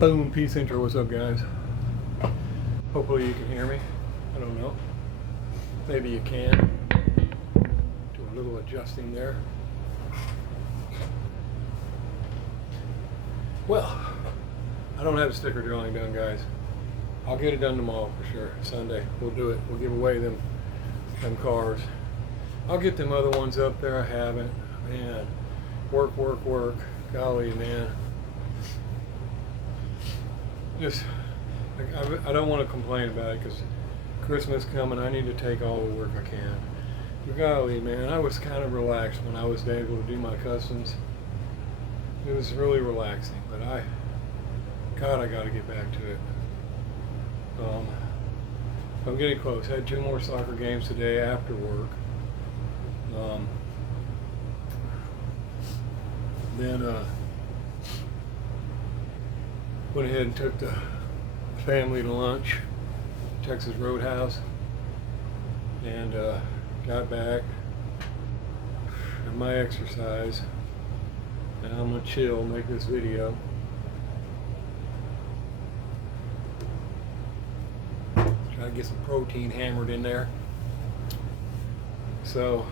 Boom, peace intro. What's up, guys? Hopefully you can hear me. I don't know. Maybe you can. Do a little adjusting there. Well, I don't have a sticker drawing done, guys. I'll get it done tomorrow for sure. Sunday, we'll do it. We'll give away them cars. I'll get them other ones up there. I haven't. Man, work. Golly, man. Just, I don't want to complain about it because Christmas coming. I need to take all the work I can. But golly, man, I was kind of relaxed when I was able to do my customs. It was really relaxing, but I got to get back to it. I'm getting close. I had 2 more soccer games today after work. Then went ahead and took the family to lunch, Texas Roadhouse, and got back, had my exercise, and I'm gonna chill, make this video. Try to get some protein hammered in there. So,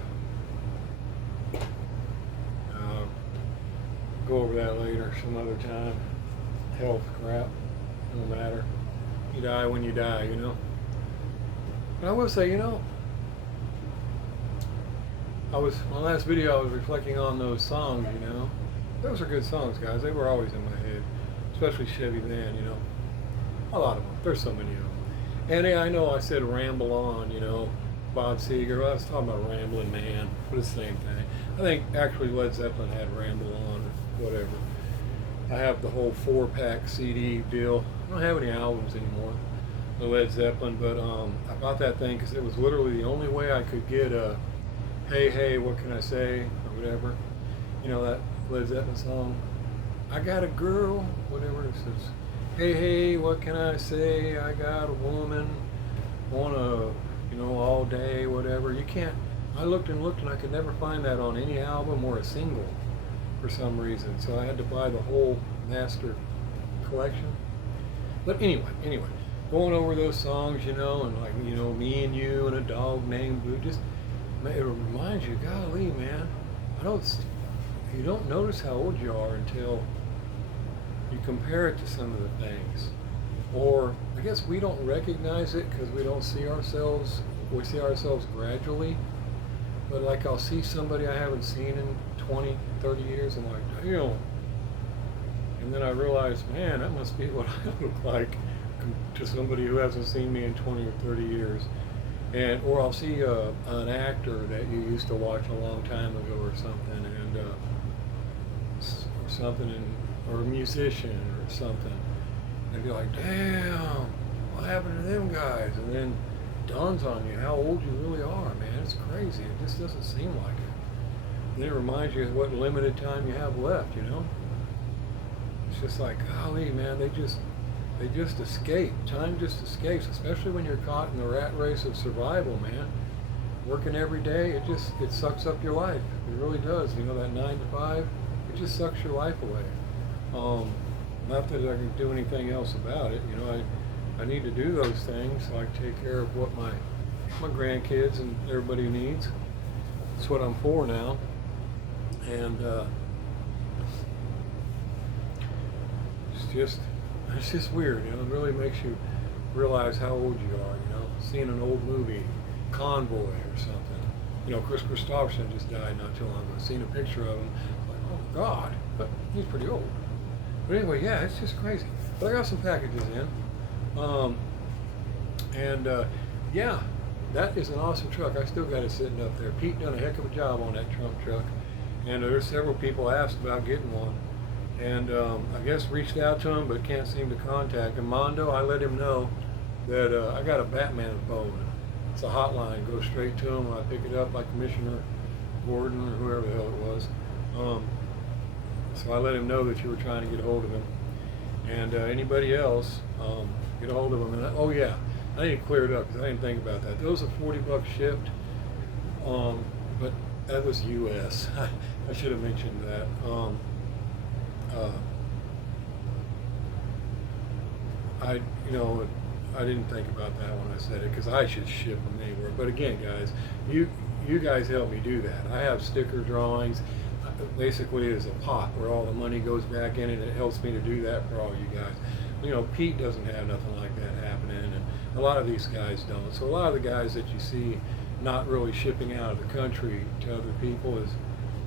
go over that later, some other time. Health crap, no matter. You die when you die, you know. But I will say, you know, my last video I was reflecting on those songs, you know. Those are good songs, guys. They were always in my head, especially Chevy Van, you know. A lot of them. There's so many of them. And yeah, I know I said Ramble On, you know, Bob Seger. I was talking about Rambling Man, but it's the same thing. I think actually Led Zeppelin had Ramble On or whatever. I have the whole 4-pack CD deal. I don't have any albums anymore, the Led Zeppelin, but I bought that thing because it was literally the only way I could get a Hey, what can I say, or whatever. You know that Led Zeppelin song, I got a girl, whatever it says. Hey, what can I say, I got a woman, wanna, you know, all day, whatever. You can't, I looked and I could never find that on any album or a single for some reason, so I had to buy the whole master collection. But anyway, going over those songs, you know, and like, you know, Me and You and A Dog Named Blue, just it reminds you, golly, man, you don't notice how old you are until you compare it to some of the things, or I guess we don't recognize it because we don't see ourselves. We see ourselves gradually. But like I'll see somebody I haven't seen in 20, 30 years, and I'm like, damn. And then I realize, man, that must be what I look like to somebody who hasn't seen me in 20 or 30 years. Or I'll see an actor that you used to watch a long time ago or something, or a musician or something. And be like, damn, what happened to them guys? And then dawns on you how old you really are, man. It's crazy. It just doesn't seem like it. And then it reminds you of what limited time you have left, you know? It's just like, golly, man, they just escape. Time just escapes, especially when you're caught in the rat race of survival, man. Working every day, it sucks up your life. It really does. You know, that 9 to 5, it just sucks your life away. Not that I can do anything else about it, you know. I need to do those things so I can take care of what my grandkids and everybody needs. That's what I'm for now. And it's just weird, you know. It really makes you realize how old you are, you know. Seeing an old movie, Convoy or something. You know, Chris Christopherson just died not too long ago. Seeing a picture of him, like, oh God, but he's pretty old. But anyway, yeah, it's just crazy. But I got some packages in. Yeah, that is an awesome truck. I still got it sitting up there. Pete done a heck of a job on that Trump truck, and there's several people asked about getting one, and I guess reached out to him but can't seem to contact him. Mondo, I let him know that I got a Batman phone. It's a hotline. Go straight to him. I pick it up by Commissioner Gordon or whoever the hell it was. So I let him know that you were trying to get a hold of him, and anybody else, get a hold of him. And oh yeah, I need to clear it up because I didn't think about that. Those are $40 shipped, but that was U.S. I should have mentioned that. I, you know, I didn't think about that when I said it because I should ship them anywhere. But again, guys, you guys help me do that. I have sticker drawings. Basically, it's a pot where all the money goes back in, and it helps me to do that for all you guys. You know, Pete doesn't have nothing like that happening, and a lot of these guys don't. So a lot of the guys that you see not really shipping out of the country to other people is,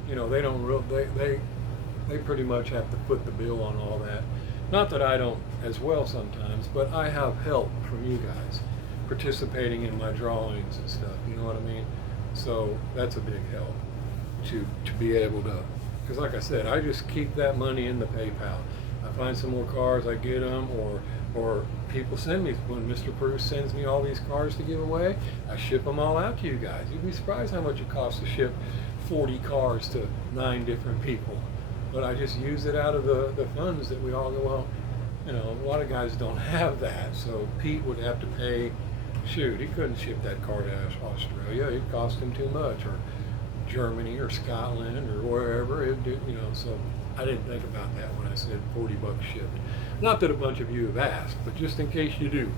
you know, they don't real they pretty much have to foot the bill on all that. Not that I don't as well sometimes, but I have help from you guys participating in my drawings and stuff. You know what I mean? So that's a big help to be able to, because like I said, I just keep that money in the PayPal. I find some more cars, I get them, or people send me, when Mr. Bruce sends me all these cars to give away, I ship them all out to you guys. You'd be surprised how much it costs to ship 40 cars to 9 different people. But I just use it out of the funds that we all go, well, you know, a lot of guys don't have that, so Pete would have to pay, shoot, he couldn't ship that car to Australia, it cost him too much, or Germany or Scotland or wherever, you know, so I didn't think about that when I said 40 bucks shipped. Not that a bunch of you have asked, but just in case you do.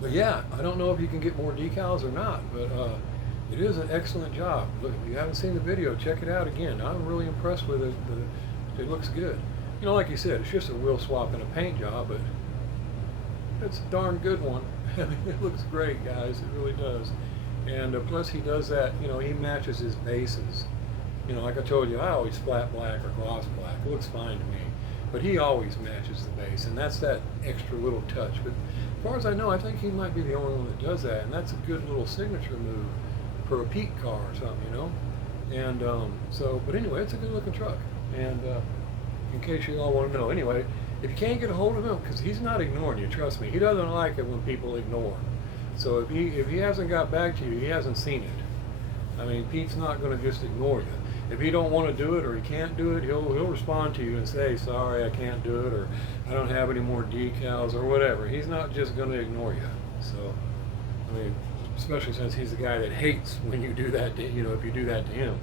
But yeah, I don't know if you can get more decals or not, but it is an excellent job. Look, if you haven't seen the video, check it out again. I'm really impressed with it. It looks good. You know, like you said, it's just a wheel swap and a paint job, but it's a darn good one. I mean, it looks great, guys. It really does. And plus he does that, you know, he matches his bases. You know, like I told you, I always flat black or gloss black. It looks fine to me. But he always matches the base, and that's that extra little touch. But as far as I know, I think he might be the only one that does that, and that's a good little signature move for a Pete car or something, you know? And so, but anyway, it's a good looking truck. And in case you all want to know, anyway, if you can't get a hold of him, because he's not ignoring you, trust me, he doesn't like it when people ignore him. So if he hasn't got back to you, he hasn't seen it. I mean, Pete's not going to just ignore you. If he don't want to do it or he can't do it, he'll respond to you and say, sorry, I can't do it, or I don't have any more decals, or whatever. He's not just going to ignore you. So, I mean, especially since he's the guy that hates when you do that to, you know, if you do that to him.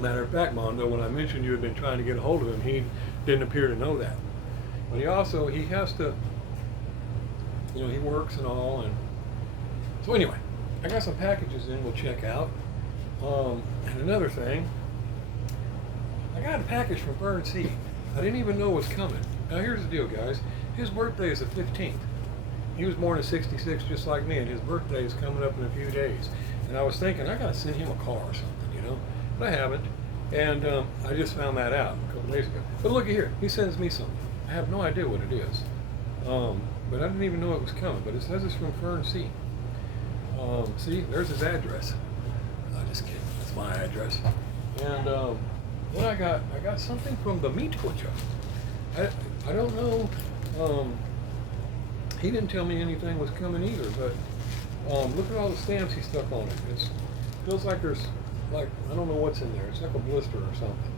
Matter of fact, Mondo, when I mentioned you had been trying to get a hold of him, he didn't appear to know that. But he has to, you know, he works and all, and so anyway, I got some packages in we'll check out. And another thing, I got a package from Fern C. I didn't even know it was coming. Now here's the deal, guys. His birthday is the 15th. He was born in '66 just like me, and his birthday is coming up in a few days. And I was thinking, I gotta send him a car or something, you know? But I haven't. And I just found that out a couple days ago. But look at here, he sends me something. I have no idea what it is. But I didn't even know it was coming. But it says it's from Fern C. See, there's his address. No, just kidding. That's my address. And then I got something from the meat butcher. I don't know. He didn't tell me anything was coming either. But look at all the stamps he stuck on it. It feels like there's I don't know what's in there. It's like a blister or something.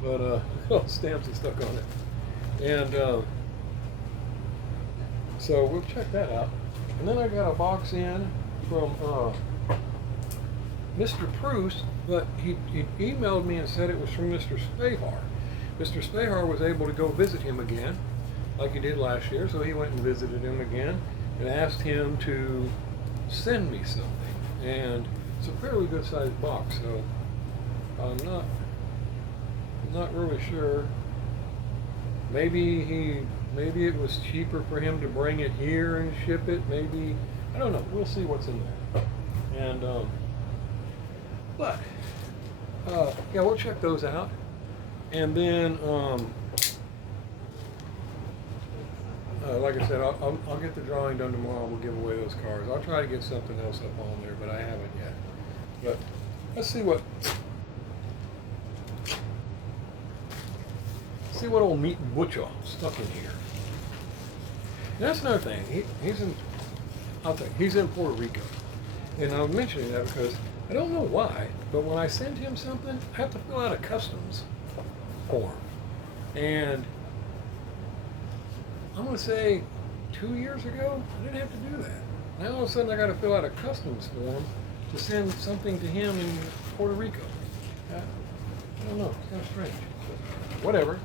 But look at all the stamps he stuck on it. And so we'll check that out. And then I got a box in from Mr. Proust, but he emailed me and said it was from Mr. Spahar. Mr. Spahar was able to go visit him again, like he did last year, so he went and visited him again and asked him to send me something. And it's a fairly good sized box, so I'm not really sure. Maybe it was cheaper for him to bring it here and ship it. Maybe, I don't know. We'll see what's in there. And but yeah, we'll check those out. And then like I said, I'll get the drawing done tomorrow. We'll give away those cars. I'll try to get something else up on there, but I haven't yet. But let's see what old meat butcher stuck in here. And that's another thing. He's in Puerto Rico, and I'm mentioning that because I don't know why, but when I send him something, I have to fill out a customs form, and I'm going to say 2 years ago I didn't have to do that. Now all of a sudden I got to fill out a customs form to send something to him in Puerto Rico. I don't know. It's kind of strange. But whatever.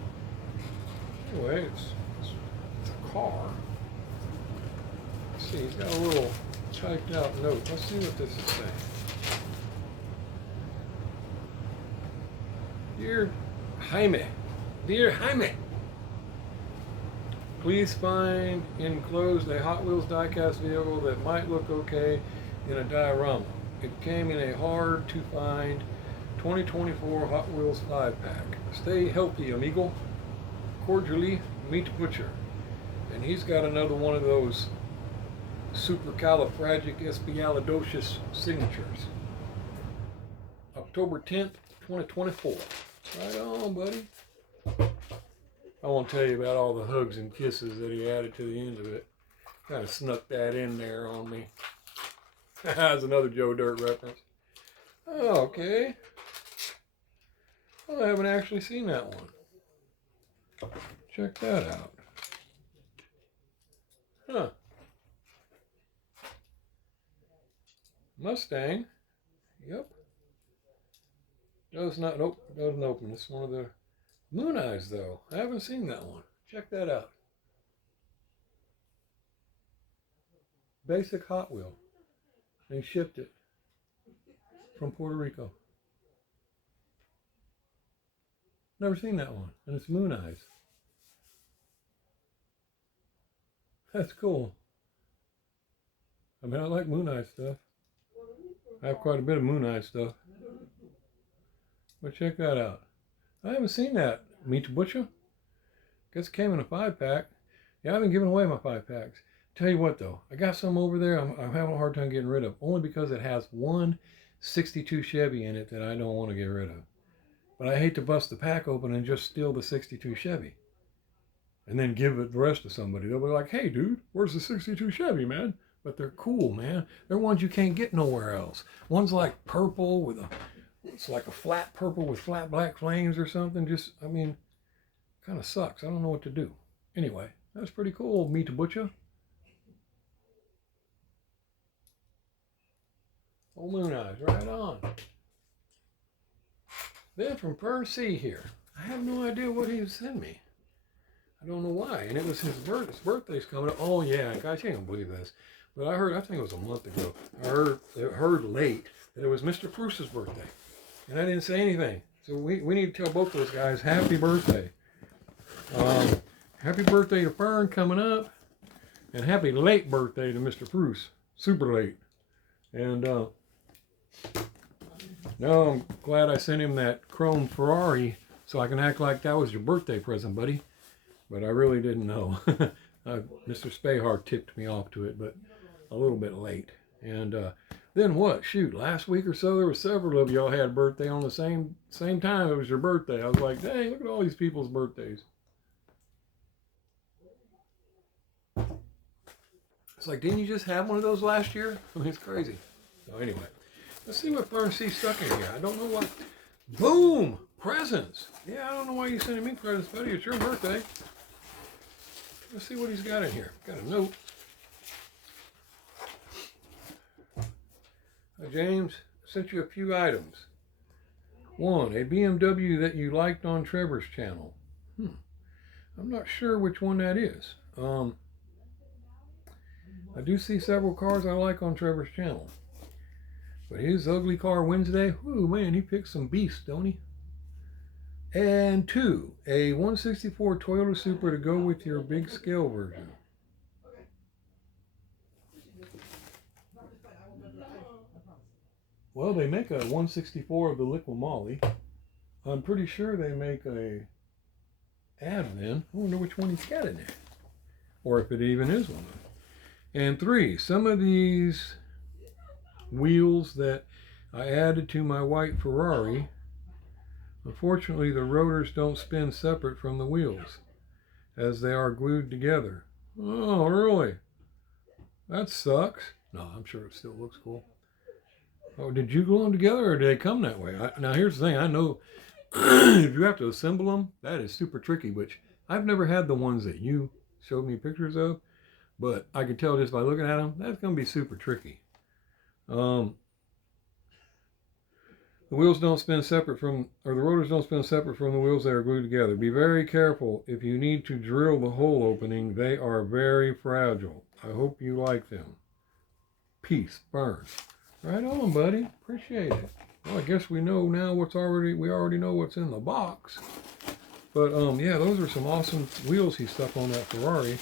Anyway, it's a car. Let's see, he's got a little typed out note. Let's see what this is saying. Dear Jaime, please find enclosed a Hot Wheels diecast vehicle that might look okay in a diorama. It came in a hard to find 2024 Hot Wheels 5-pack. Stay healthy, amigo. Cordially, Meat Butcher. And he's got another one of those supercalifragilisticexpialidocious signatures. October 10th, 2024. Right on, buddy. I won't tell you about all the hugs and kisses that he added to the end of it. Kind of snuck that in there on me. That's another Joe Dirt reference. Oh, okay. Well, I haven't actually seen that one. Check that out. Huh. Mustang. Yep. Does not, nope, doesn't open. It's one of the Moon Eyes, though. I haven't seen that one. Check that out. Basic Hot Wheel. They shipped it from Puerto Rico. Never seen that one. And it's Moon Eyes. That's cool. I mean, I like Moon Eyes stuff. I have quite a bit of Moon Eyes stuff. But check that out. I haven't seen that. Meat Butcher? Guess it came in a 5-pack. Yeah, I've been giving away my 5-packs. Tell you what though, I got some over there I'm having a hard time getting rid of. Only because it has one 62 Chevy in it that I don't want to get rid of. But I hate to bust the pack open and just steal the 62 Chevy. And then give it the rest to somebody. They'll be like, hey dude, where's the 62 Chevy, man? But they're cool, man. They're ones you can't get nowhere else. One's like purple with it's like a flat purple with flat black flames or something. Just, I mean, kind of sucks. I don't know what to do. Anyway, that's pretty cool, Meat Butcher. Old Moon Eyes, right on. Then from Fern C here. I have no idea what he sent me. I don't know why. And it was his birthday's coming up. Oh yeah, guys, you can't believe this. But I think it was a month ago. I heard late that it was Mr. Pruce's birthday. And I didn't say anything. So we need to tell both those guys happy birthday. Happy birthday to Fern coming up. And happy late birthday to Mr. Bruce. Super late. And now I'm glad I sent him that chrome Ferrari so I can act like that was your birthday present, buddy. But I really didn't know. Mr. Spahar tipped me off to it, but a little bit late. And then what? Shoot, last week or so there were several of y'all had a birthday on the same time it was your birthday. I was like, dang, look at all these people's birthdays. It's like, didn't you just have one of those last year? I mean, it's crazy. So anyway, let's see what Fern C stuck in here. I don't know what. Boom! Presents. Yeah, I don't know why you're sending me presents, buddy. It's your birthday. Let's see what he's got in here. Got a note. James, I sent you a few items. 1, a BMW that you liked on Trevor's channel. I'm not sure which one that is. I do see several cars I like on Trevor's channel. But his Ugly Car Wednesday, whoo man, he picks some beasts, don't he? And 2, a 164 Toyota Supra to go with your big scale version. Well, they make a 164 of the Liquid Molly. I'm pretty sure they make a Advent. I wonder which one he's got in there. Or if it even is one of them. And 3, some of these wheels that I added to my white Ferrari, unfortunately the rotors don't spin separate from the wheels as they are glued together. Oh, really? That sucks. No, I'm sure it still looks cool. Oh, did you glue them together or did they come that way? Now here's the thing, I know if you have to assemble them, that is super tricky, which I've never had the ones that you showed me pictures of, but I can tell just by looking at them, that's going to be super tricky. The wheels don't spin separate from, or the rotors don't spin separate from the wheels. They are glued together. Be very careful if you need to drill the hole opening. They are very fragile. I hope you like them. Peace, Burn. Right on, buddy. Appreciate it. Well, I guess we know now we already know what's in the box. But yeah, those are some awesome wheels he stuck on that Ferrari.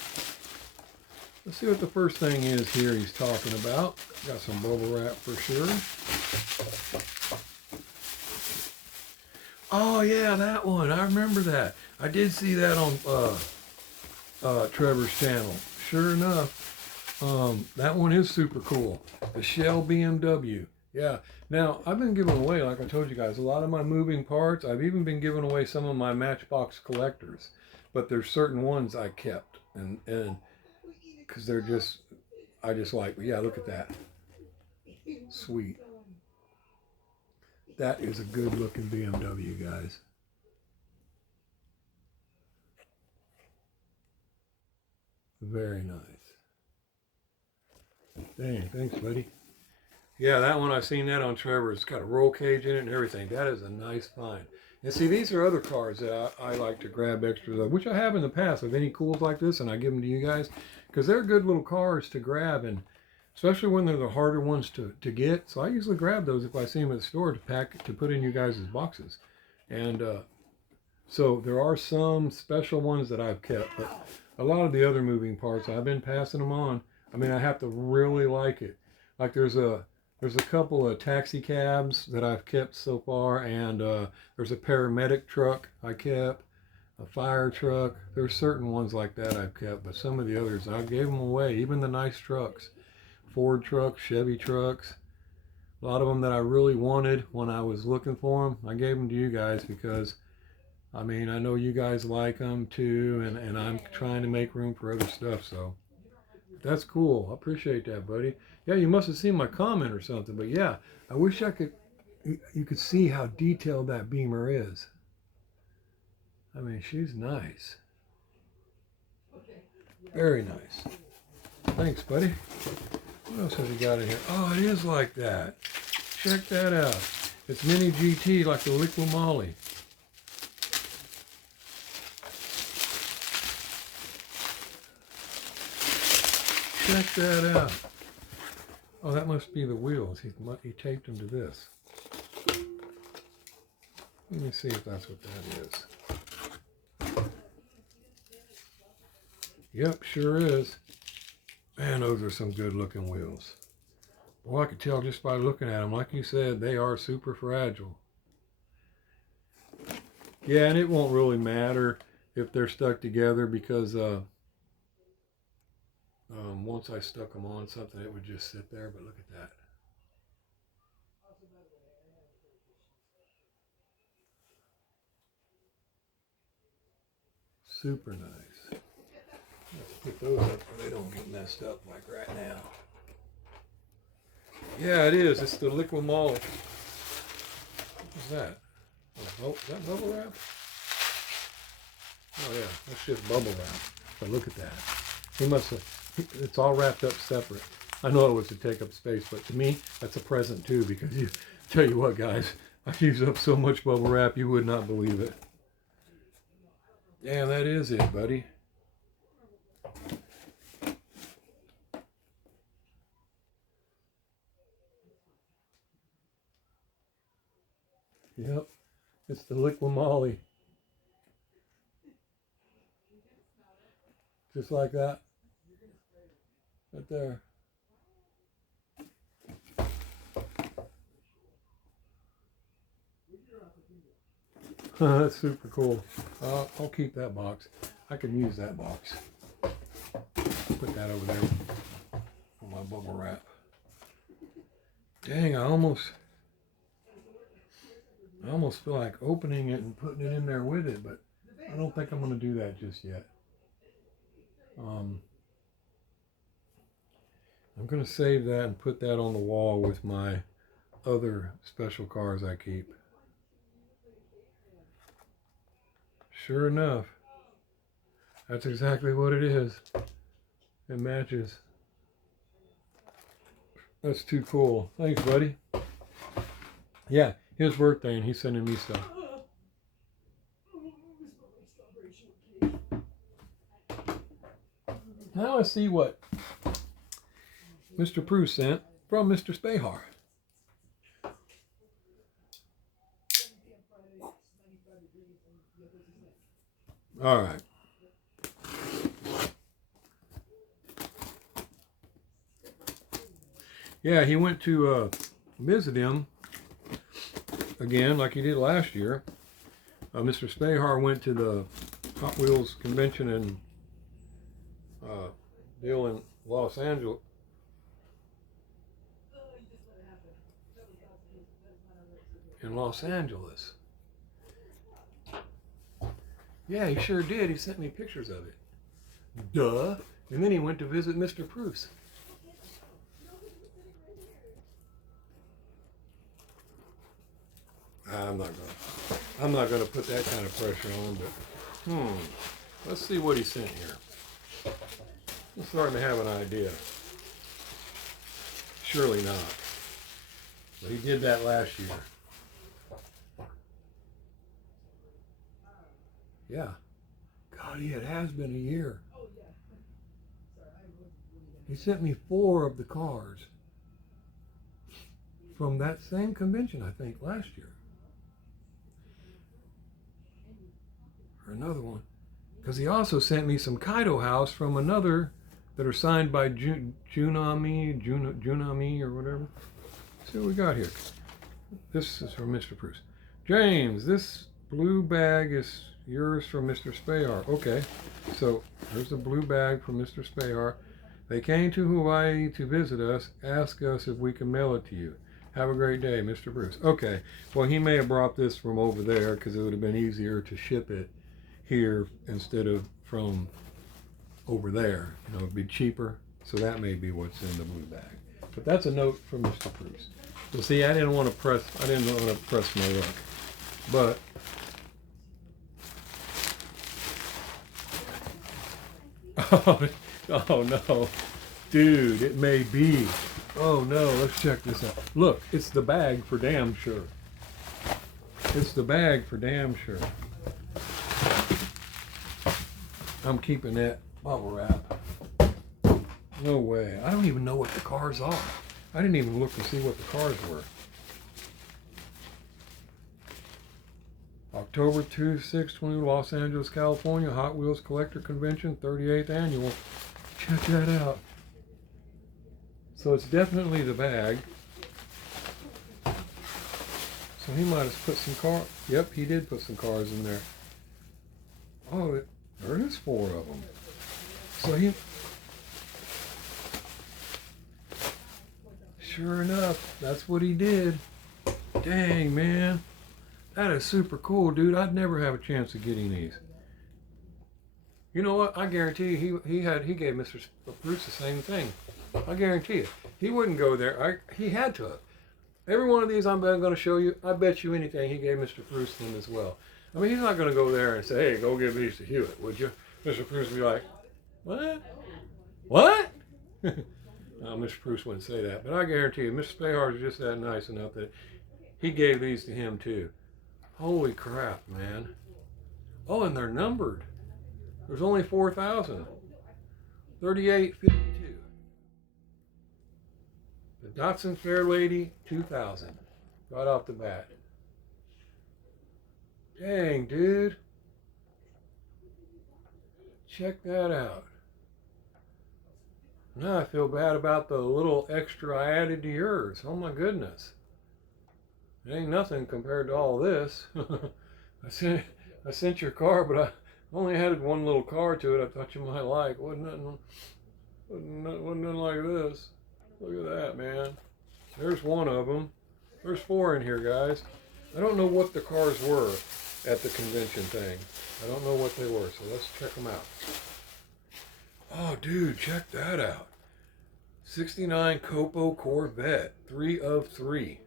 Let's see what the first thing is here he's talking about. Got some bubble wrap for sure. Oh yeah, that one. I remember that. I did see that on Trevor's channel. Sure enough, that one is super cool. The Shell BMW. Yeah. Now, I've been giving away, like I told you guys, a lot of my moving parts. I've even been giving away some of my Matchbox collectors. But there's certain ones I kept. And because they're just, I just like, yeah, look at that. Sweet. That is a good looking BMW, guys. Very nice. Dang, thanks, buddy. Yeah, that one, I've seen that on Trevor. It's got a roll cage in it and everything. That is a nice find. And see, these are other cars that I like to grab extras of, which I have in the past with any cools like this, and I give them to you guys because they're good little cars to grab, and especially when they're the harder ones to get. So I usually grab those if I see them at the store to pack to put in you guys' boxes. And so there are some special ones that I've kept, but a lot of the other moving parts, I've been passing them on. I mean, I have to really like it. Like there's a couple of taxi cabs that I've kept so far, and there's a paramedic truck I kept, a fire truck. There's certain ones like that I've kept, but some of the others I gave them away. Even the nice trucks, Ford trucks, Chevy trucks, a lot of them that I really wanted when I was looking for them, I gave them to you guys because, I mean, I know you guys like them too, and I'm trying to make room for other stuff, so that's cool. I appreciate that, buddy. Yeah, you must have seen my comment or something, but yeah, I wish you could see how detailed that Beamer is. I mean, she's nice. Very nice. Thanks, buddy. What else has he got in here? Oh, it is like that. Check that out. It's Mini GT like the Liqui Moly. Check that out. Oh, that must be the wheels. He taped them to this. Let me see if that's what that is. Yep, sure is. Man, those are some good looking wheels. Well, I could tell just by looking at them. Like you said, they are super fragile. Yeah, and it won't really matter if they're stuck together because once I stuck them on something, it would just sit there, but look at that. Super nice. Let's put those up so they don't get messed up like right now. Yeah, it is. It's the Liqui Moly. What's that? Oh, is that bubble wrap? Oh yeah, that's just bubble wrap. But look at that. He must have, it's all wrapped up separate. I know it was to take up space, but to me, that's a present too, because tell you what, guys, I've used up so much bubble wrap, you would not believe it. Yeah, that is it, buddy. Yep, it's the Liqui Moly. Just like that. Right there. That's super cool. I'll keep that box. I can use that box. Put that over there for my bubble wrap. Dang, I almost feel like opening it and putting it in there with it, but I don't think I'm going to do that just yet. I'm going to save that and put that on the wall with my other special cars I keep. Sure enough, that's exactly what it is. It matches. That's too cool. Thanks, buddy. Yeah, his birthday, and he's sending me stuff. Now let's see what Mr. Prue sent from Mr. Spahar. All right. Yeah, he went to visit him again like he did last year. Mr. Spahar went to the Hot Wheels convention in deal in Los Angeles. In Los Angeles. Yeah, he sure did. He sent me pictures of it. Duh. And then he went to visit Mr. Bruce. I'm not gonna put that kind of pressure on, but let's see what he sent here. I'm starting to have an idea. Surely not. But he did that last year. Yeah. God, it has been a year. He sent me 4 of the cars from that same convention, I think, last year. Or another one. Because he also sent me some Kaido House from another that are signed by Junami or whatever. See what we got here. This is from Mr. Bruce. James, this blue bag is yours from Mr. Spahar. Okay, so here's the blue bag from Mr. Spahar. They came to Hawaii to visit us. Ask us if we can mail it to you. Have a great day, Mr. Bruce. Okay, well, he may have brought this from over there because it would have been easier to ship it here instead of from over there. You know, it'd be cheaper. So that may be what's in the blue bag. But that's a note from Mr. Bruce. So see, I didn't want to press my luck. But oh no, dude, it may be. Oh no, let's check this out. Look, it's the bag for damn sure. It's the bag for damn sure. I'm keeping that bubble wrap. No way. I don't even know what the cars are. I didn't even look to see what the cars were. October 2, 6, 20, Los Angeles, California, Hot Wheels Collector Convention, 38th Annual. Check that out. So it's definitely the bag. So he might have put some cars. Yep, he did put some cars in there. Oh, there is 4 of them. So he... Sure enough, that's what he did. Dang, man. That is super cool, dude. I'd never have a chance of getting these. You know what? I guarantee you, he gave Mr. Bruce the same thing. I guarantee you. He wouldn't go there. He had to. Every one of these I'm going to show you, I bet you anything he gave Mr. Bruce them as well. I mean, he's not going to go there and say, hey, go give these to Hewitt, would you? Mr. Bruce would be like, what? What? No, Mr. Bruce wouldn't say that, but I guarantee you, Mr. Spahar is just that nice enough that he gave these to him too. Holy crap, man. Oh, and they're numbered. There's only 4,000. 3852. The Datsun Fairlady 2000. Right off the bat. Dang, dude. Check that out. Now I feel bad about the little extra I added to yours. Oh my goodness. It ain't nothing compared to all this. I sent your car, but I only added one little car to it I thought you might like. Wasn't nothing like this. Look at that, man. There's one of them. There's 4 in here, guys. I don't know what the cars were at the convention thing. I don't know what they were, so let's check them out. Oh, dude, check that out. 69 Copo Corvette, 3 of 3.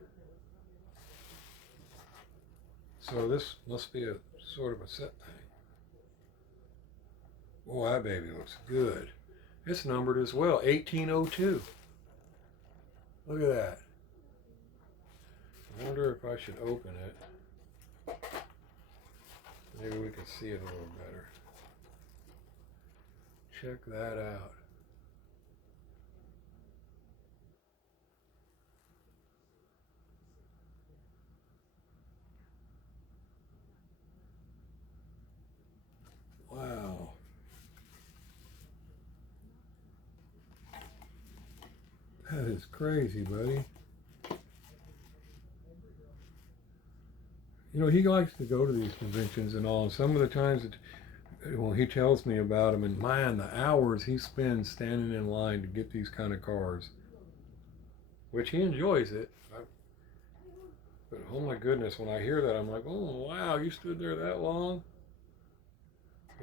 So this must be a sort of a set thing. Oh, that baby looks good. It's numbered as well, 1802. Look at that. I wonder if I should open it. Maybe we can see it a little better. Check that out. Wow. That is crazy, buddy. You know, he likes to go to these conventions and all. And some of the times, well, he tells me about them, and man, the hours he spends standing in line to get these kind of cars, which he enjoys it. But oh my goodness, when I hear that, I'm like, oh wow, you stood there that long?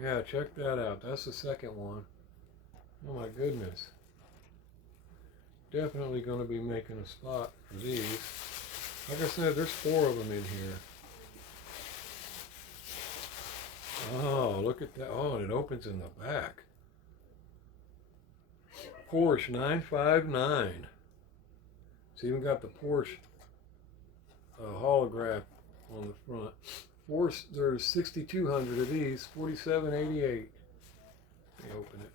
Yeah, check that out. That's the second one. Oh my goodness. Definitely going to be making a spot for these. Like I said, there's 4 of them in here. Oh, look at that. Oh, and it opens in the back. Porsche 959. It's even got the Porsche holograph on the front. There's 6,200 of these, 47.88. Let me open it.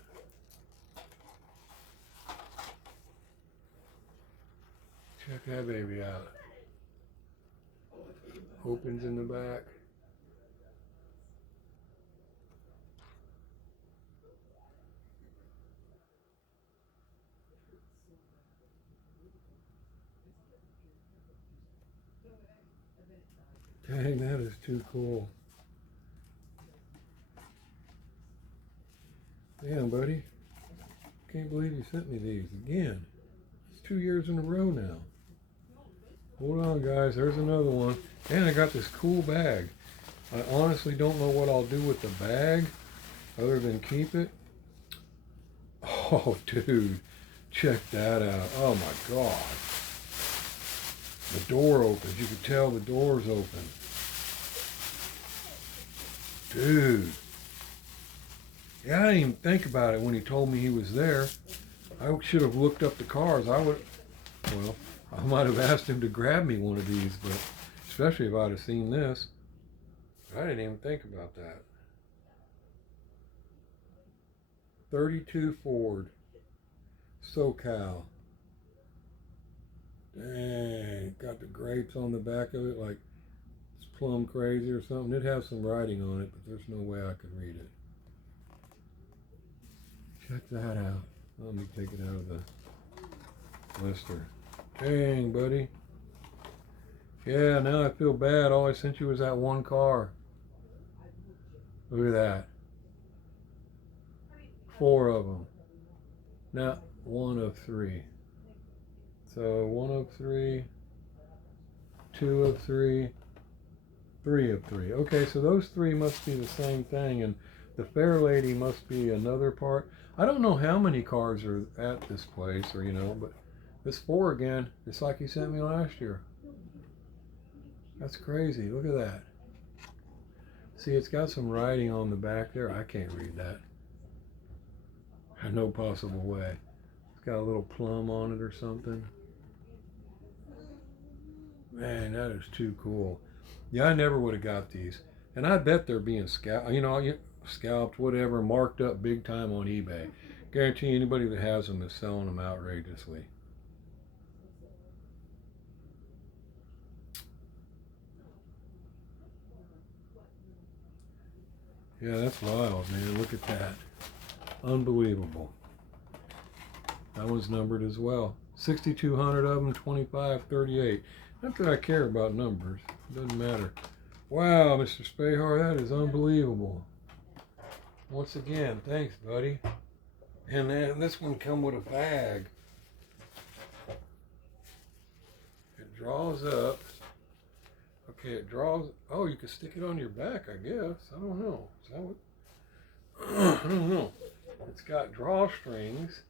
Check that baby out. Opens in the back. Dang, that is too cool. Damn, buddy. Can't believe you sent me these again. It's 2 years in a row now. Hold on, guys. There's another one. And I got this cool bag. I honestly don't know what I'll do with the bag other than keep it. Oh, dude. Check that out. Oh, my God. The door opens. You can tell the door's open. Dude. Yeah, I didn't even think about it when he told me he was there. I should have looked up the cars. Well, I might have asked him to grab me one of these, but especially if I'd have seen this. I didn't even think about that. 32 Ford. SoCal. Dang, got the grapes on the back of it like it's plum crazy or something. It has some writing on it, but there's no way I could read it. Check that out. Let me take it out of the blister. Dang, buddy. Yeah, now I feel bad. All I sent you was that one car. Look at that. 4 of them. Now, 1 of 3. So 1 of 3, 2 of 3, 3 of 3. Okay, so those 3 must be the same thing, and the Fair Lady must be another part. I don't know how many cars are at this place, or but this 4 again, just like he sent me last year. That's crazy. Look at that. See, it's got some writing on the back there. I can't read that. No possible way. It's got a little plum on it or something. Man, that is too cool. Yeah, I never would have got these. And I bet they're being scalped, whatever, marked up big time on eBay. Guarantee anybody that has them is selling them outrageously. Yeah, that's wild, man. Look at that. Unbelievable. That one's numbered as well. 6,200 of them, 2538. Not that I care about numbers. It doesn't matter. Wow, Mr. Spahar, that is unbelievable. Once again, thanks, buddy. And then this one come with a bag. It draws up. Okay, it draws. Oh, you can stick it on your back, I guess. I don't know. Is that what? I don't know. It's got drawstrings,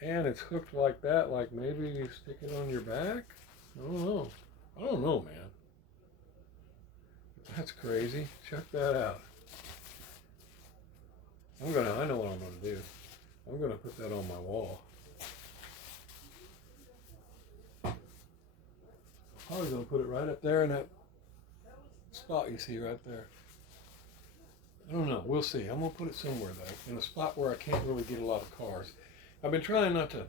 and it's hooked like that, like maybe you stick it on your back. I don't know, man. That's crazy. Check that out. I know what I'm gonna do. I'm gonna put that on my wall. Probably gonna put it right up there in that spot you see right there. I don't know. We'll see. I'm gonna put it somewhere though, in a spot where I can't really get a lot of cars. I've been trying not to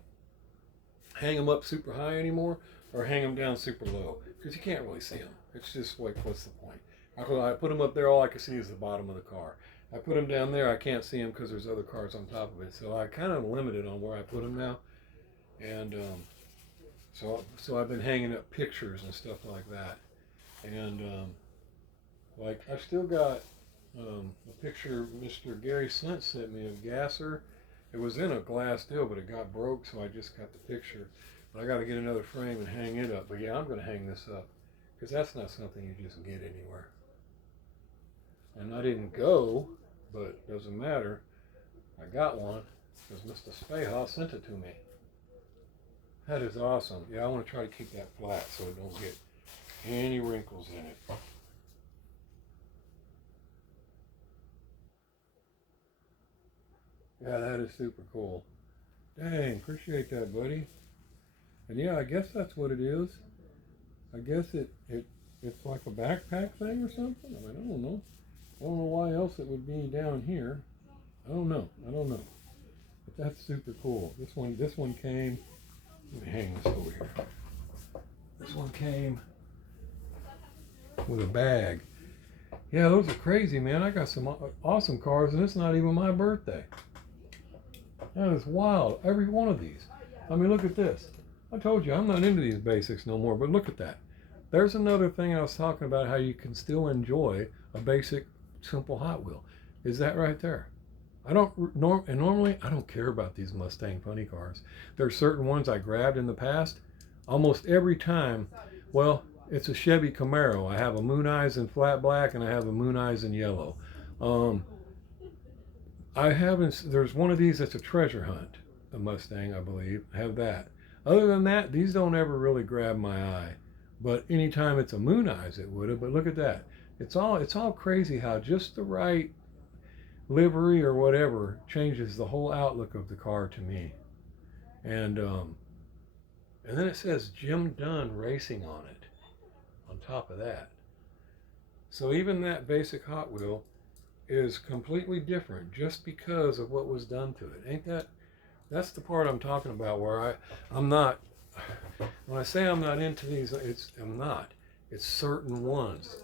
hang them up super high anymore, or hang them down super low, because you can't really see them. It's just like, what's the point? I put them up there, all I can see is the bottom of the car. I put them down there, I can't see them because there's other cars on top of it. So I kind of limited on where I put them now, and so I've been hanging up pictures and stuff like that, and like I still got a picture Mr. Gary Slint sent me of Gasser. It was in a glass deal, but it got broke, so I just got the picture. But I got to get another frame and hang it up. But yeah, I'm going to hang this up, because that's not something you just get anywhere. And I didn't go, but it doesn't matter. I got one, because Mr. Speha sent it to me. That is awesome. Yeah, I want to try to keep that flat so it don't get any wrinkles in it. Yeah, that is super cool. Dang, appreciate that, buddy. And yeah, I guess that's what it is. I guess it's like a backpack thing or something. I mean, I don't know. I don't know why else it would be down here. I don't know. But that's super cool. This one came. Let me hang this over here. This one came with a bag. Yeah, those are crazy, man. I got some awesome cars, and it's not even my birthday. That is wild. Every one of these. I mean, look at this. I told you, I'm not into these basics no more, but look at that. There's another thing I was talking about, how you can still enjoy a basic, simple Hot Wheel. Is that right there? Normally, I don't care about these Mustang funny cars. There are certain ones I grabbed in the past. Almost every time, well, it's a Chevy Camaro. I have a Moon Eyes in flat black, and I have a Moon Eyes in yellow. There's one of these that's a treasure hunt, a Mustang, I believe. I have that. Other than that, these don't ever really grab my eye. But anytime it's a Moon Eyes, it would have. But look at that. It's all crazy how just the right livery or whatever changes the whole outlook of the car to me. And then it says Jim Dunn Racing on it, on top of that. So even that basic Hot Wheel is completely different just because of what was done to it. That's the part I'm talking about, where I'm not, when I say I'm not into these, I'm not. It's certain ones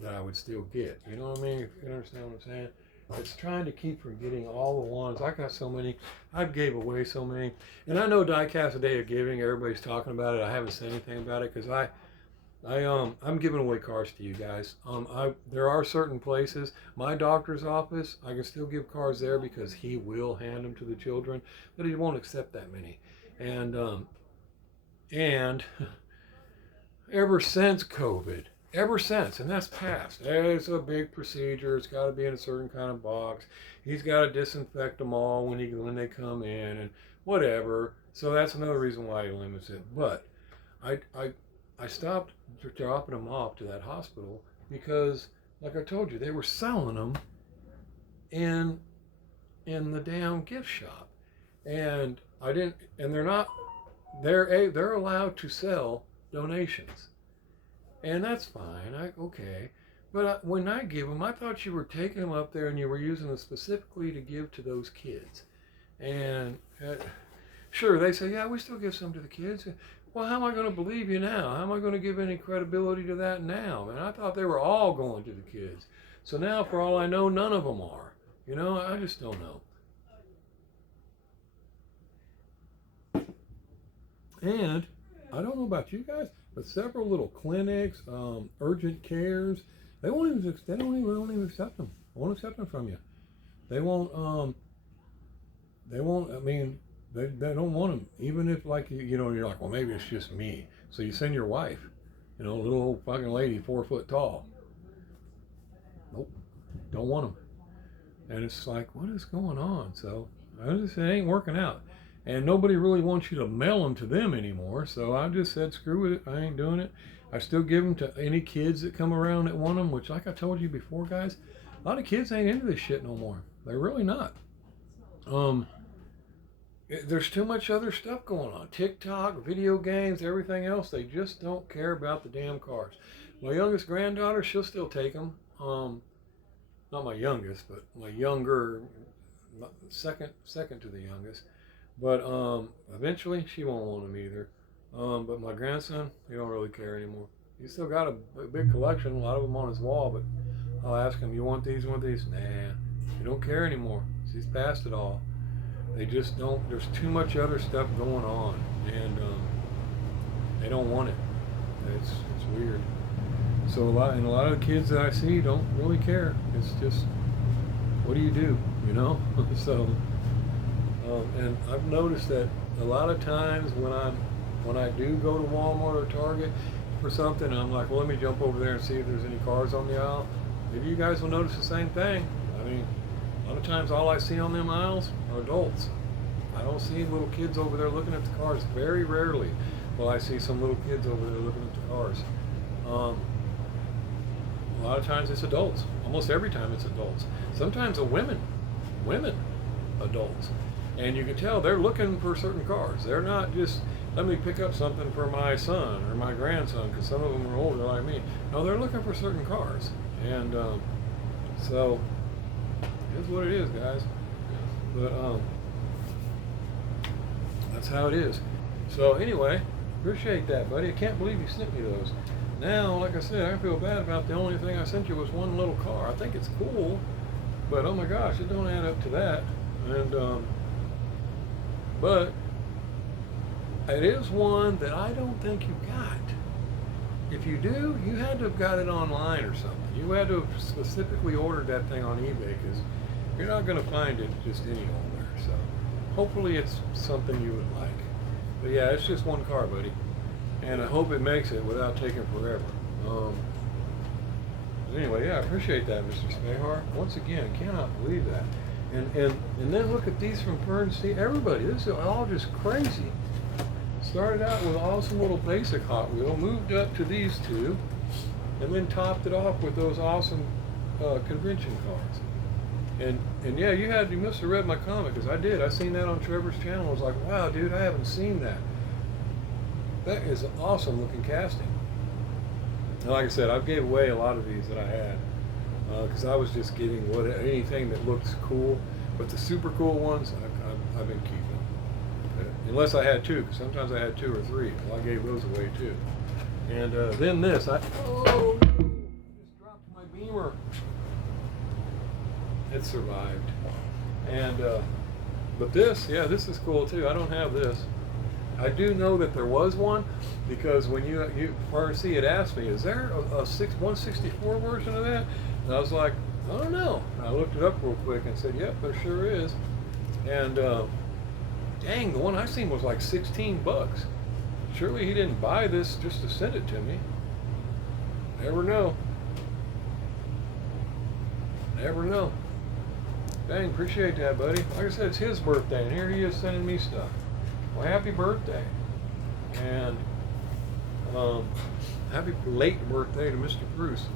that I would still get. You know what I mean? If you understand what I'm saying? It's trying to keep from getting all the ones. I got so many. I gave away so many. And I know Diecast A Day of Giving, everybody's talking about it. I haven't said anything about it because I'm giving away cars to you guys. There are certain places. My doctor's office, I can still give cars there because he will hand them to the children, but he won't accept that many. And ever since COVID, and that's passed. It's a big procedure. It's got to be in a certain kind of box. He's got to disinfect them all when they come in and whatever. So that's another reason why he limits it. But I stopped dropping them off to that hospital because, like I told you, they were selling them in the damn gift shop, and I didn't. And they're not. They're allowed to sell donations, and that's fine. Okay. But when I give them, I thought you were taking them up there and you were using them specifically to give to those kids. And sure, they say, yeah, we still give some to the kids. Well, how am I going to believe you now? How am I going to give any credibility to that now? And I thought they were all going to the kids. So now, for all I know, none of them are. You know, I just don't know. And I don't know about you guys, but several little clinics, urgent cares, they won't even accept them. They won't accept them from you. They won't. I mean, they don't want them. Even if, like, you're like, well, maybe it's just me. So you send your wife, a little old fucking lady, 4 foot tall. Nope, don't want them. And it's like, what is going on? So it ain't working out. And nobody really wants you to mail them to them anymore. So I just said, screw it. I ain't doing it. I still give them to any kids that come around that want them, which, like I told you before, guys, a lot of kids ain't into this shit no more. They're really not. There's too much other stuff going on. TikTok, video games, everything else. They just don't care about the damn cars. My youngest granddaughter, she'll still take them. Not my youngest, but my younger, second to the youngest. But eventually, she won't want them either. But my grandson, he don't really care anymore. He's still got a big collection, a lot of them on his wall. But I'll ask him, "You want these? You want these?" Nah, he don't care anymore. He's past it all. They just don't. There's too much other stuff going on, and they don't want it. It's weird. So a lot of the kids that I see don't really care. It's just, what do you do? You know. So and I've noticed that a lot of times when I do go to Walmart or Target for something, I'm like, well, let me jump over there and see if there's any cars on the aisle. Maybe you guys will notice the same thing. I mean, a lot of times all I see on them aisles are adults. I don't see little kids over there looking at the cars. Very rarely will I see some little kids over there looking at the cars. A lot of times it's adults. Almost every time it's adults. Sometimes women adults. And you can tell they're looking for certain cars. They're not just, let me pick up something for my son or my grandson, because some of them are older like me. No, they're looking for certain cars. And so, it's what it is, guys. But that's how it is. So anyway, appreciate that, buddy. I can't believe you sent me those. Now, like I said, I feel bad about the only thing I sent you was one little car. I think it's cool, but oh my gosh, it don't add up to that. And but it is one that I don't think you got. If you do, you had to have got it online or something. You had to have specifically ordered that thing on eBay, because you're not going to find it just any old there. So hopefully it's something you would like. But yeah, it's just one car, buddy. And I hope it makes it without taking forever. Anyway, yeah, I appreciate that, Mr. Spahar. Once again, cannot believe that. And then look at these from Fern Sea. Everybody, this is all just crazy. Started out with awesome little basic Hot Wheel, moved up to these two, and then topped it off with those awesome convention cars. And yeah, you must have read my comment, because I did. I seen that on Trevor's channel. I was like, wow, dude, I haven't seen that. That is an awesome looking casting. And like I said, I gave away a lot of these that I had, because I was just getting anything that looks cool. But the super cool ones, I've been keeping. Unless I had two, because sometimes I had two or three. Well, I gave those away too. And then this, I just dropped my Beamer. It survived. And but this, yeah, this is cool too. I don't have this. I do know that there was one, because when you RC had asked me, is there a 164 version of that? And I was like, I don't know. And I looked it up real quick and said, yep, there sure is. And dang, the one I seen was like $16. Surely he didn't buy this just to send it to me. Never know. Never know. Dang, appreciate that, buddy. Like I said, it's his birthday, and here he is sending me stuff. Well, happy birthday. And happy late birthday to Mr. Bruce.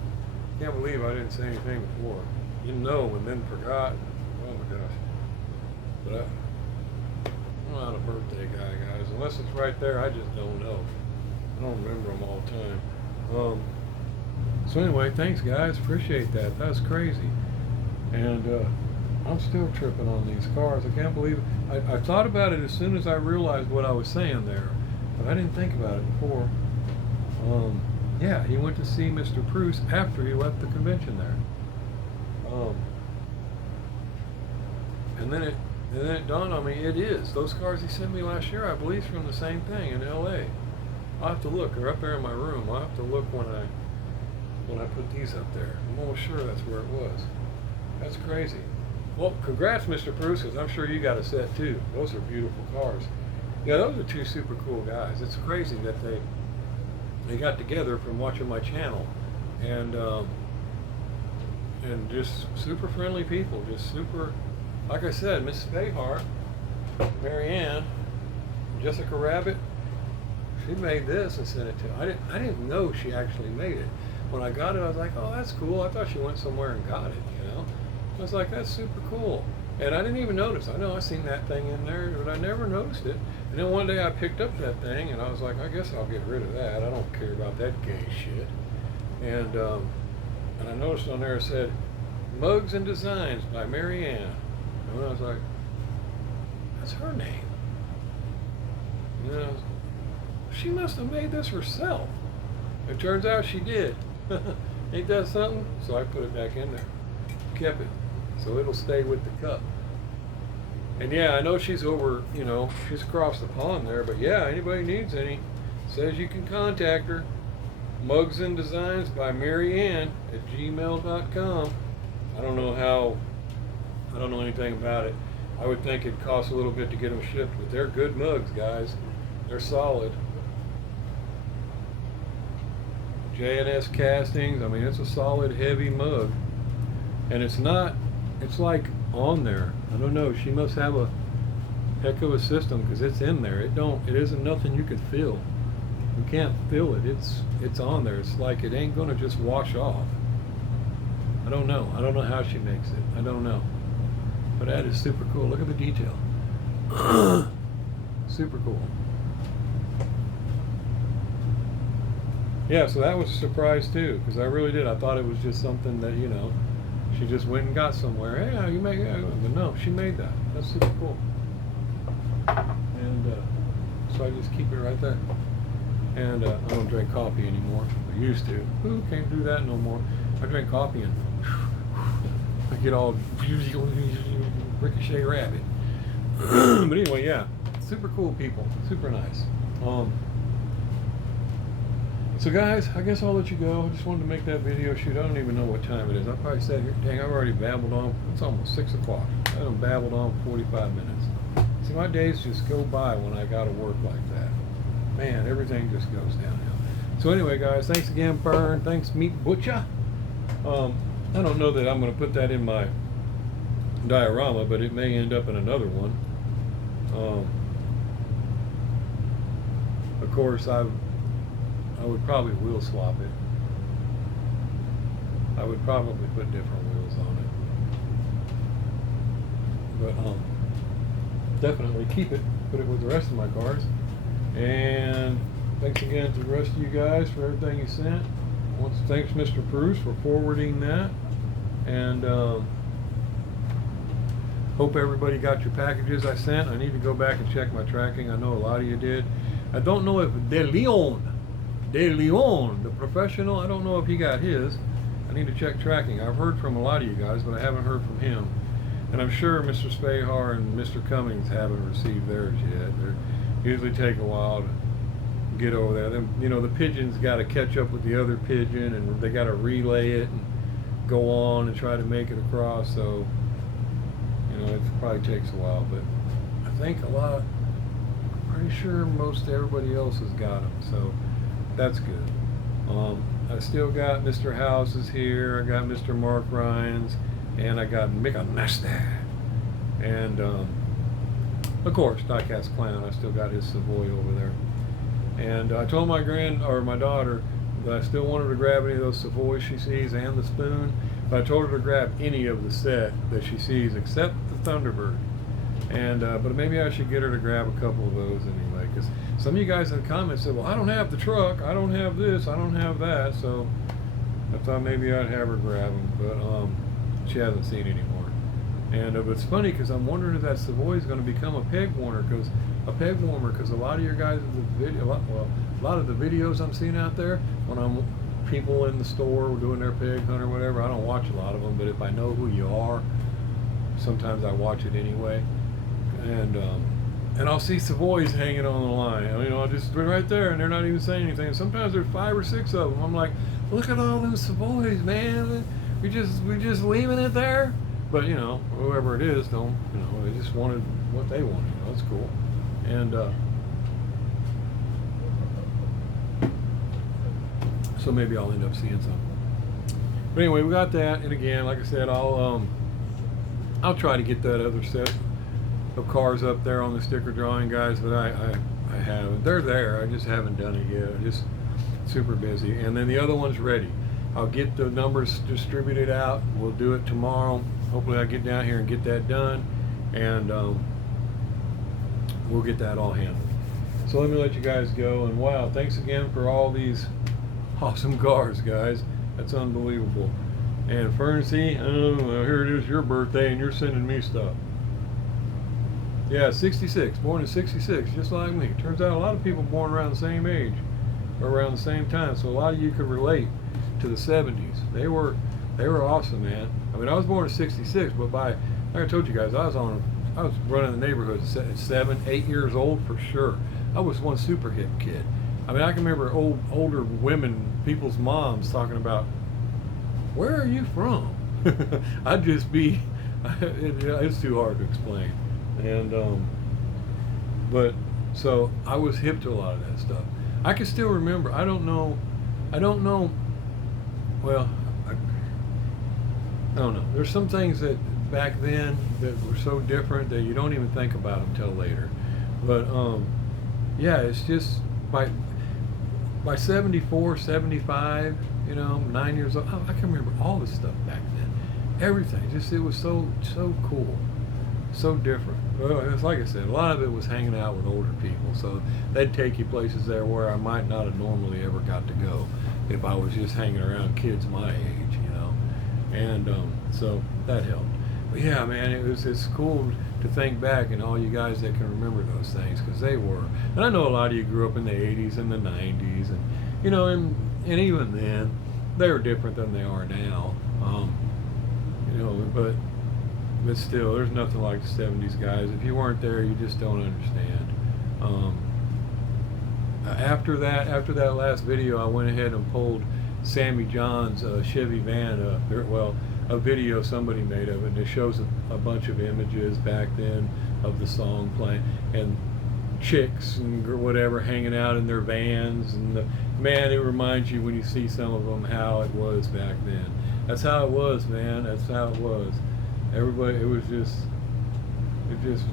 Can't believe I didn't say anything before. Didn't know and then forgot. Oh my gosh. But I'm not a birthday guy, guys. Unless it's right there, I just don't know. I don't remember them all the time. So anyway, thanks guys. Appreciate that. That's crazy. And I'm still tripping on these cars. I can't believe it. I thought about it as soon as I realized what I was saying there, but I didn't think about it before. Yeah, he went to see Mr. Bruce after he left the convention there. And then it dawned on me, it is. Those cars he sent me last year, I believe, from the same thing in LA. I'll have to look. They're up there in my room. I'll have to look when I put these up there. I'm almost sure that's where it was. That's crazy. Well, congrats, Mr. Bruce, because I'm sure you got a set too. Those are beautiful cars. Yeah, those are two super cool guys. It's crazy that they got together from watching my channel, and just super friendly people, just super. Like I said, Miss Spahar, Marianne, Jessica Rabbit, she made this and sent it to me. I didn't know she actually made it. When I got it, I was like, oh, that's cool. I thought she went somewhere and got it, you know. I was like, that's super cool. And I didn't even notice. I know I seen that thing in there, but I never noticed it. And then one day I picked up that thing, and I was like, I guess I'll get rid of that. I don't care about that gay shit. And I noticed on there it said, Mugs and Designs by Mary Ann. And I was like, that's her name. You know, she must have made this herself. It turns out she did. Ain't that something? So I put it back in there. Kept it. So it'll stay with the cup. And yeah, I know she's over, you know, she's across the pond there, but yeah, anybody needs any, says you can contact her. Mugs and Designs by Mary Ann at gmail.com. I don't know anything about it. I would think it costs a little bit to get them shipped, but they're good mugs, guys. They're solid. J&S Castings, I mean, it's a solid, heavy mug. And it's like on there. I don't know, she must have a heck of a system because it's in there. It isn't nothing you could feel. You can't feel it. It's on there. It's like it ain't gonna just wash off. I don't know how she makes it. I don't know. But that is super cool. Look at the detail. Super cool. Yeah, so that was a surprise too, because I really did. I thought it was just something that, you know, she just went and got somewhere. Hey, you make it. But no, she made that. That's super cool. And so I just keep it right there. And I don't drink coffee anymore. I used to. Who can't do that no more? I drink coffee and I get all ricochet rabbit. But anyway, yeah, super cool people, super nice. So guys, I guess I'll let you go. I just wanted to make that video shoot. I don't even know what time it is. I probably sat here, dang, I've already babbled on. It's almost 6 o'clock. I done babbled on 45 minutes. See, my days just go by when I gotta work like that. Man, everything just goes downhill. So anyway, guys, thanks again, Fern. Thanks, Meat Butcher. I don't know that I'm going to put that in my diorama, but it may end up in another one. Of course, I would probably wheel swap it. I would probably put different wheels on it. But definitely keep it, put it with the rest of my cars. And thanks again to the rest of you guys for everything you sent. Thanks, Mr. Bruce, for forwarding that. And hope everybody got your packages I sent. I need to go back and check my tracking. I know a lot of you did. I don't know if De Leon, the professional, I don't know if he got his. I need to check tracking. I've heard from a lot of you guys, but I haven't heard from him. And I'm sure Mr. Spahar and Mr. Cummings haven't received theirs yet. They usually take a while to get over there. Then, you know, the pigeon's got to catch up with the other pigeon, and they got to relay it and go on and try to make it across. So, you know, it probably takes a while, but I think I'm pretty sure most everybody else has got them, so that's good. I still got Mr. Houses here. I got Mr. Mark Ryan's, and I got Mika Nasty, and of course Diecast Clown. I still got his Savoy over there. And I told my daughter that I still wanted to grab any of those Savoys she sees and the spoon, but I told her to grab any of the set that she sees except the Thunderbird. And but maybe I should get her to grab a couple of those anyway, because some of you guys in the comments said, well, I don't have the truck, I don't have this, I don't have that, so I thought maybe I'd have her grab them, but she hasn't seen any more. And but it's funny because I'm wondering if that Savoy is going to become a peg warmer, because a lot of your guys a lot of the videos I'm seeing out there, when I'm people in the store doing their pig hunt or whatever, I don't watch a lot of them, but if I know who you are, sometimes I watch it anyway. And I'll see Savoys hanging on the line. I mean, I'll just be right there, and they're not even saying anything. And sometimes there's 5 or 6 of them. I'm like, look at all them Savoys, man. We just leaving it there. But you know, whoever it is, they just wanted what they wanted. You know, it's cool. And so maybe I'll end up seeing some. But anyway, we got that. And again, like I said, I'll try to get that other set of cars up there on the sticker drawing, guys, but I haven't. They're there. I just haven't done it yet. I'm just super busy. And then the other one's ready. I'll get the numbers distributed out. We'll do it tomorrow. Hopefully I get down here and get that done, and we'll get that all handled. So let me let you guys go, and wow, thanks again for all these awesome cars, guys. That's unbelievable. And Fernsey, here it is, your birthday, and you're sending me stuff. Yeah, 66, born in 66, just like me. Turns out a lot of people born around the same age, or around the same time, so a lot of you could relate to the 70s. They were awesome, man. I mean, I was born in 66, but like I told you guys, I was running the neighborhood at 7, 8 years old for sure. I was one super hip kid. I mean, I can remember older women, people's moms talking about, where are you from? I'd just be, it's too hard to explain. And, but, so I was hip to a lot of that stuff. I can still remember, I don't know, well, I don't know. There's some things that back then that were so different that you don't even think about them till later. But, yeah, it's just by 74, 75, 9 years old, I can remember all this stuff back then. Everything, just it was so cool, so different. Well, it's like I said, a lot of it was hanging out with older people, so they'd take you places there where I might not have normally ever got to go if I was just hanging around kids my age, and so that helped. But yeah, man, it's cool to think back and all you guys that can remember those things, because they were. And I know a lot of you grew up in the 80s and the 90s, and and even then, they were different than they are now. But still, there's nothing like the 70s, guys. If you weren't there, you just don't understand. After that last video, I went ahead and pulled Sammy John's Chevy van up. A video somebody made of it, and it shows a bunch of images back then of the song playing, and chicks and whatever hanging out in their vans, and man, it reminds you when you see some of them how it was back then. That's how it was, man. That's how it was. Everybody, it just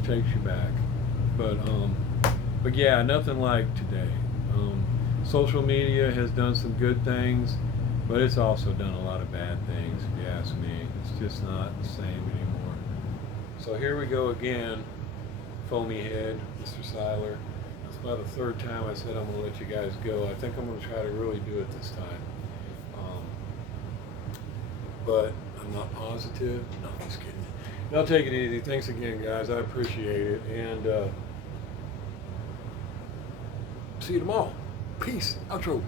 takes you back. But yeah, nothing like today. Social media has done some good things, but it's also done a lot of bad things, if you ask me. It's just not the same anymore. So here we go again, foamy head, Mr. Seiler. It's about the third time I said I'm going to let you guys go. I think I'm going to try to really do it this time. But I'm not positive. No, I'm just kidding. Y'all take it easy. Thanks again, guys. I appreciate it. And see you tomorrow. Peace. Outro.